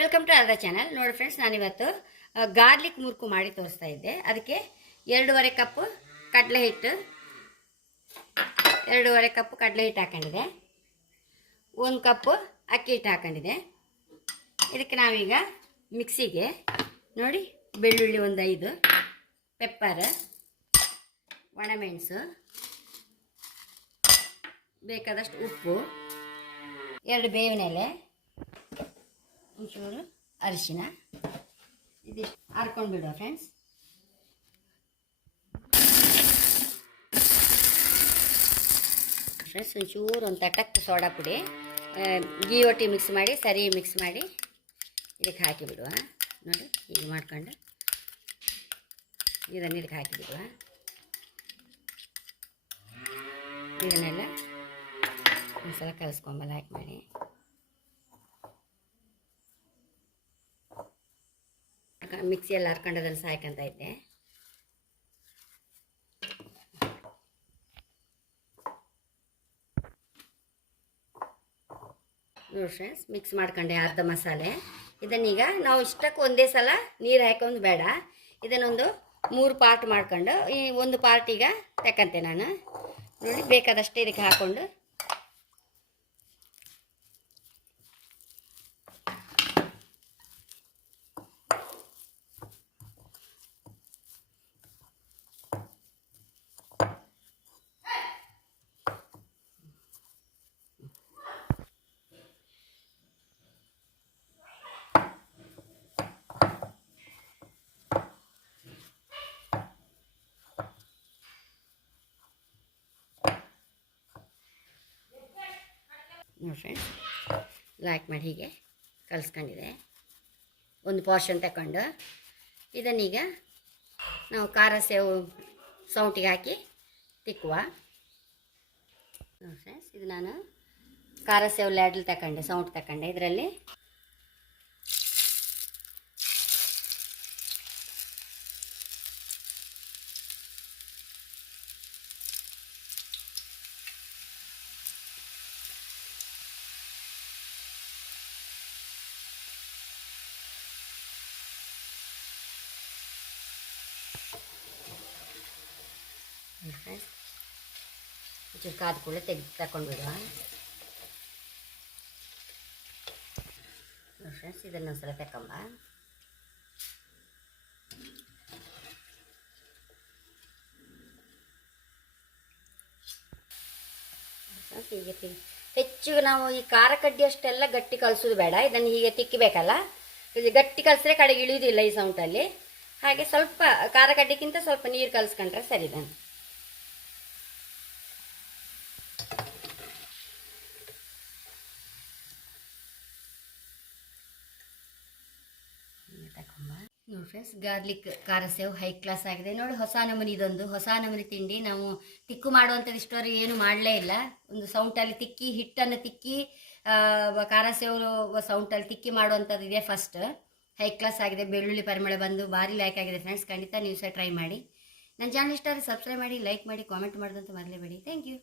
Welcome to ಅರ್ಧ channel ನೋಡಿ friends ನಾನಿವತ್ತು ಗಾರ್ಲಿಕ್ ಮುರುಕು ಮಾಡಿ ತೋರಿಸ್ತಾ ಇದ್ದೆ. ಅದಕ್ಕೆ ಎರಡೂವರೆ ಕಪ್ಪು ಕಡಲೆ ಹಿಟ್ಟು, ಎರಡೂವರೆ ಕಪ್ಪು ಕಡಲೆ ಹಿಟ್ಟು ಹಾಕೊಂಡಿದೆ ಒಂದು ಕಪ್ಪು ಅಕ್ಕಿ ಹಿಟ್ಟು ಹಾಕೊಂಡಿದೆ ಇದಕ್ಕೆ ನಾವೀಗ ಮಿಕ್ಸಿಗೆ, ನೋಡಿ, ಬೆಳ್ಳುಳ್ಳಿ ಒಂದು ಐದು ಪೆಪ್ಪರ್ ಒಣಮೆಣಸು, ಬೇಕಾದಷ್ಟು ಉಪ್ಪು, ಎರಡು ಬೇವಿನ ಎಲೆ ಒಂಚೂರು ಅರಿಶಿನ. ಇದಿಷ್ಟು ಹಾರ್ಕೊಂಡು ಬಿಡುವ ಫ್ರೆಂಡ್ಸ್ ಫ್ರೆಂಡ್ಸ್ ಒಂಚೂರು ಒಂದು ತಟಕ್ಕೆ ಸೋಡಾ ಪುಡಿ. ಗೀ ಒಟ್ಟಿ ಮಿಕ್ಸ್ ಮಾಡಿ, ಸರಿ ಮಿಕ್ಸ್ ಮಾಡಿ ಇದಕ್ಕೆ ಹಾಕಿ ಬಿಡುವ ನೋಡಿ, ಹೀಗೆ ಮಾಡ್ಕೊಂಡು ಇದನ್ನು ಇದಕ್ಕೆ ಹಾಕಿ ಬಿಡುವ ಇದನ್ನೆಲ್ಲ ಒಂದ್ಸಲ ಕಲಿಸ್ಕೊಂಬಲ್ಲ ಹಾಕಿ ಮಾಡಿ. ಮಿಕ್ಸಿಯಲ್ಲಿ ಹರ್ಕೊಂಡದನ್ನು ಸಾಯ್ಕೊಂತ ಇದ್ದೆ. ನೋಡಿ ಫ್ರೆಂಡ್ಸ್ ಮಿಕ್ಸ್ ಮಾಡ್ಕೊಂಡೆ ಅರ್ಧ ಮಸಾಲೆ. ಇದನ್ನೀಗ ನಾವು ಇಷ್ಟಕ್ಕೆ ಒಂದೇ ಸಲ ನೀರು ಹಾಕೊಂಡು ಬೇಡ. ಇದನ್ನೊಂದು ಮೂರು ಪಾರ್ಟ್ ಮಾಡ್ಕೊಂಡು ಈ ಒಂದು ಪಾರ್ಟ್ ಈಗ ತಕ್ಕಂತೆ ನಾನು. ನೋಡಿ, ಬೇಕಾದಷ್ಟೇ ಇದಕ್ಕೆ ಹಾಕ್ಕೊಂಡು ನೋಡಿ ಫ್ರೆಂಡ್ಸ್ ಲೈಕ್ ಮಾಡಿ ಹೀಗೆ ಕಲಿಸ್ಕೊಂಡಿದೆ ಒಂದು ಪೋರ್ಷನ್ ತಗೊಂಡು ಇದನ್ನೀಗ ನಾವು ಖಾರ ಸೇವು, ಸೌಂಟಿಗೆ ಹಾಕಿ ತಿಕ್ಕುವ. ನೋಡಿ ಫ್ರೆಂಡ್ಸ್ ಇದು ನಾನು ಖಾರ ಸೇವು ಲ್ಯಾಡ್ಲ್ ತಗೊಂಡೆ ಸೌಂಟ್ ತಗೊಂಡೆ ಇದರಲ್ಲಿ ಕಾದ ಕೂಡಲೇ ತೆಗೆದು ತಗೊಂಡು ಬಿಡುವ. ಫ್ರೆಂಡ್ಸ್ ಇದನ್ನು ಒಂದ್ಸಲ ಫ್ರೆಂಡ್ಸ್ ಹೀಗೆ ಹೆಚ್ಚು ನಾವು ಈ ಖಾರ ಕಡ್ಡಿ ಅಷ್ಟೆಲ್ಲ ಗಟ್ಟಿ ಕಲಸೋದು ಬೇಡ. ಇದನ್ನು ಹೀಗೆ ತಿಕ್ಕಬೇಕಲ್ಲ. ಇದು ಗಟ್ಟಿ ಕಲಿಸಿದ್ರೆ ಕಡೆಗೆ ಇಳಿಯೋದಿಲ್ಲ ಈ ಸೌಂಟಲ್ಲಿ ಹಾಗೆ ಸ್ವಲ್ಪ ಖಾರ ಕಡ್ಡಿಗಿಂತ ಸ್ವಲ್ಪ ನೀರು ಕಲಿಸ್ಕೊಂಡ್ರೆ ಸರಿ ನಾನು ನೋಡಿ ಫ್ರೆಂಡ್ಸ್ ಗಾರ್ಲಿಕ್ ಖಾರ ಸೇವ್ ಹೈ ಕ್ಲಾಸ್ ಆಗಿದೆ. ನೋಡಿ, ಹೊಸ ನಮೂನಿ ಇದೊಂದು. ಹೊಸ ನಮೂನಿ ತಿಂಡಿ. ನಾವು ತಿಕ್ಕು ಮಾಡುವಂಥದ್ದು ಇಷ್ಟವರೆಗೆ ಏನು ಮಾಡಲೇ ಇಲ್ಲ. ಒಂದು ಸೌಂಟಲ್ಲಿ ತಿಕ್ಕಿ, ಹಿಟ್ಟನ್ನು ತಿಕ್ಕಿ ಖಾರ ಸೇವು ಸೌಂಟಲ್ಲಿ ತಿಕ್ಕಿ ಮಾಡುವಂಥದ್ದು ಇದೆ ಫಸ್ಟ್ ಹೈ ಕ್ಲಾಸ್ ಆಗಿದೆ. ಬೆಳ್ಳುಳ್ಳಿ ಪರಿಮಳ ಬಂದು ಭಾರಿ ಲೈಕ್ ಆಗಿದೆ ಫ್ರೆಂಡ್ಸ್ ಖಂಡಿತ ನೀವು ಸಹ ಟ್ರೈ ಮಾಡಿ. ನನ್ನ ಚಾನಲ್ ಇಷ್ಟ ಆದರೆ ಸಬ್ಸ್ಕ್ರೈಬ್ ಮಾಡಿ ಲೈಕ್ ಮಾಡಿ ಕಾಮೆಂಟ್ ಮಾಡೋದಂತ ಮರಲೇಬೇಡಿ. Thank you